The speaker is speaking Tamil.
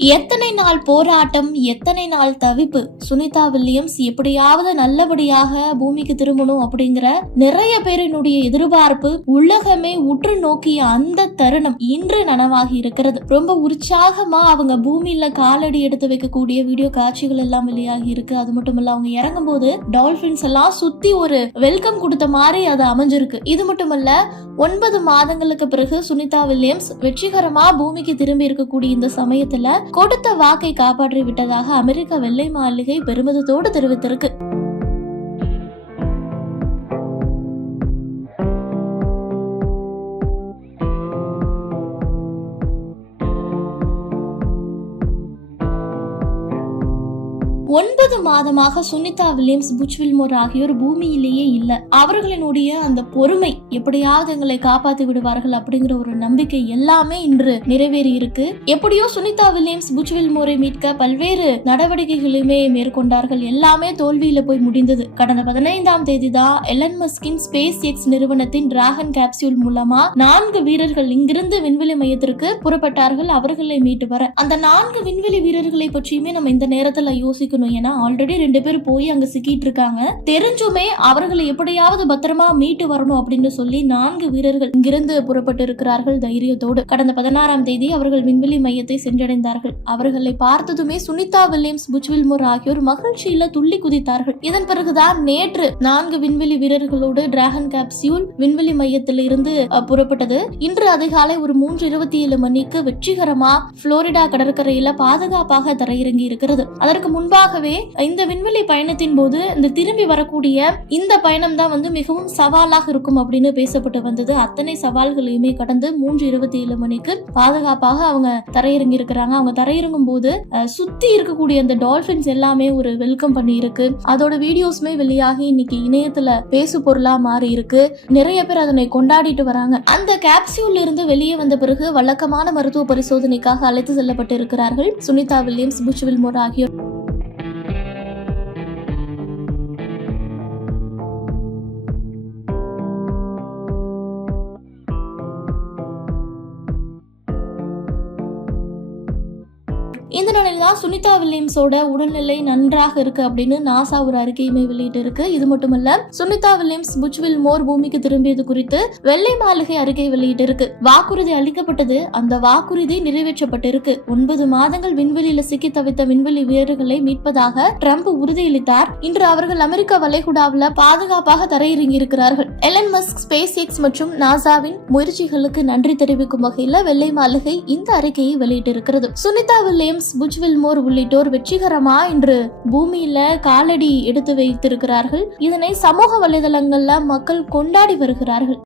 எத்தனை நாள் போராட்டம் எத்தனை நாள் தவிப்பு? சுனிதா வில்லியம்ஸ் எப்படியாவது நல்லபடியாக பூமிக்கு திரும்பணும் அப்படிங்கிற நிறைய பேரினுடைய எதிர்பார்ப்பு உலகமே உற்று நோக்கிய அந்த தருணம் இன்று நனவாகி இருக்கிறது. ரொம்ப உற்சாகமா அவங்க பூமியில காலடி எடுத்து வைக்கக்கூடிய வீடியோ காட்சிகள் எல்லாம் வெளியாகி இருக்கு. அது மட்டும் இல்ல அவங்க இறங்கும் போது டால்பின்ஸ் எல்லாம் சுத்தி ஒரு வெல்கம் கொடுத்த மாதிரி அது அமைஞ்சிருக்கு. இது மட்டுமல்ல ஒன்பது மாதங்களுக்கு பிறகு சுனிதா வில்லியம்ஸ் வெற்றிகரமா பூமிக்கு திரும்பி இருக்கக்கூடிய இந்த சமயத்துல கொடுத்த வாக்கை காப்பாற்றி விட்டதாக அமெரிக்க வெள்ளை மாளிகை பெருமிதத்தோடு தெரிவித்திருக்கு. ஒன்பது மாதமாக சுனிதா வில்லியம்ஸ் புச் வில்மோர் ஆகியோர் பூமியிலேயே இல்லை. அவர்களினுடைய அந்த பொறுமை எப்படியாவது எங்களை காப்பாத்தி விடுவார்கள் அப்படிங்கிற ஒரு நம்பிக்கை எல்லாமே இன்று நிறைவேறி இருக்கு. எப்படியோ சுனிதா வில்லியம்ஸ் புச் வில்மோரை மீட்க பல்வேறு நடவடிக்கைகளையுமே மேற்கொண்டார்கள். எல்லாமே தோல்வியில போய் முடிந்தது. கடந்த பதினைந்தாம் தேதி தான் எலன் மஸ்கின் ஸ்பேஸ் எக்ஸ் நிறுவனத்தின் டிராகன் கேப்சியூல் மூலமா நான்கு வீரர்கள் இங்கிருந்து விண்வெளி மையத்திற்கு புறப்பட்டார்கள். அவர்களை மீட்டு வர அந்த நான்கு விண்வெளி வீரர்களை பற்றியுமே நம்ம இந்த நேரத்துல இருக்கணும் ஏன்னா ஆல்ரெடி ரெண்டு பேர் போய் அங்க சிக்கிட்டு இருக்காங்க தெரிஞ்சுமே அவர்களை எப்படியாவது பத்திரமா மீட்டு வரணும் அப்படின்னு சொல்லி நான்கு வீரர்கள் இங்கிருந்து புறப்பட்டு இருக்கிறார்கள் தைரியத்தோடு. கடந்த பதினாறாம் தேதி அவர்கள் விண்வெளி மையத்தை சென்றடைந்தார்கள். அவர்களை பார்த்ததுமே சுனிதா வில்லியம்ஸ் புச்வில்மோர் ஆகியோர் மகிழ்ச்சியில துள்ளி குதித்தார்கள். இதன் பிறகுதான் நேற்று நான்கு விண்வெளி வீரர்களோடு டிராகன் கேப்சியூல் விண்வெளி மையத்தில் இருந்து புறப்பட்டது. இன்று அதிகாலை ஒரு மூன்று இருபத்தி ஏழு மணிக்கு வெற்றிகரமா புளோரிடா கடற்கரையில பாதுகாப்பாக தரையிறங்கி இருக்கிறது அதற்கு முன்பாக முன்பாகவே இந்த விண்வெளி பயணத்தின் போது இந்த திரும்பி வரக்கூடிய இந்த பயணம் தான் வந்து மிகவும் சவாலாக இருக்கும் அப்படின்னு பேசப்பட்டு வந்தது. அத்தனை சவால்களையுமே கடந்து மூன்று இருபத்தி ஏழு மணிக்கு பாதுகாப்பாக அவங்க தரையிறங்கி இருக்கிறாங்க அவங்க தரையிறங்கும் போது சுத்தி இருக்கக்கூடிய அந்த டால்பின்ஸ் எல்லாமே ஒரு வெல்கம் பண்ணி இருக்கு அதோட வீடியோஸ்மே வெளியாகி இன்னைக்கு இணையத்துல பேசு பொருளா மாறி இருக்கு நிறைய பேர் அதனை கொண்டாடிட்டு வராங்க. அந்த கேப்சியூல்ல இருந்து வெளியே வந்த பிறகு வழக்கமான மருத்துவ பரிசோதனைக்காக அழைத்து செல்லப்பட்டு இருக்கிறார்கள் சுனிதா வில்லியம்ஸ் புச் வில்மோர் ஆகியோர். இந்த நிலையில தான் சுனிதா வில்லியம்ஸோட உடல்நிலை நன்றாக இருக்கு அப்படின்னு நாசா ஒரு அறிக்கையுமே வெளியிட்டு இருக்கு இது மட்டுமல்ல சுனிதா வில்லியம்ஸ் புச்வில் மோர் பூமிக்கு திரும்பியது குறித்து வெள்ளை மாளிகை அறிக்கை வெளியிட்டு இருக்கு வாக்குறுதி அளிக்கப்பட்டது அந்த வாக்குறுதி நிறைவேற்றப்பட்டிருக்கு. ஒன்பது மாதங்கள் விண்வெளியில சிக்கி தவித்த விண்வெளி வீரர்களை மீட்பதாக ட்ரம்ப் உறுதியளித்தார். இன்று அவர்கள் அமெரிக்க வளைகுடாவில் பாதுகாப்பாக தரையிறங்கி இருக்கிறார்கள் எலன் மஸ்க் ஸ்பேஸ் எக்ஸ் மற்றும் நாசாவின் முயற்சிகளுக்கு நன்றி தெரிவிக்கும் வகையில் வெள்ளை மாளிகை இந்த அறிக்கையை வெளியிட்டிருக்கிறது. சுனிதா வில்லியம் ஜேம்ஸ் வில்மோர் உள்ளிட்டோர் வெற்றிகரமா இன்று பூமியில காலடி எடுத்து வைத்திருக்கிறார்கள். இதனை சமூக வலைதளங்கள்ல மக்கள் கொண்டாடி வருகிறார்கள்.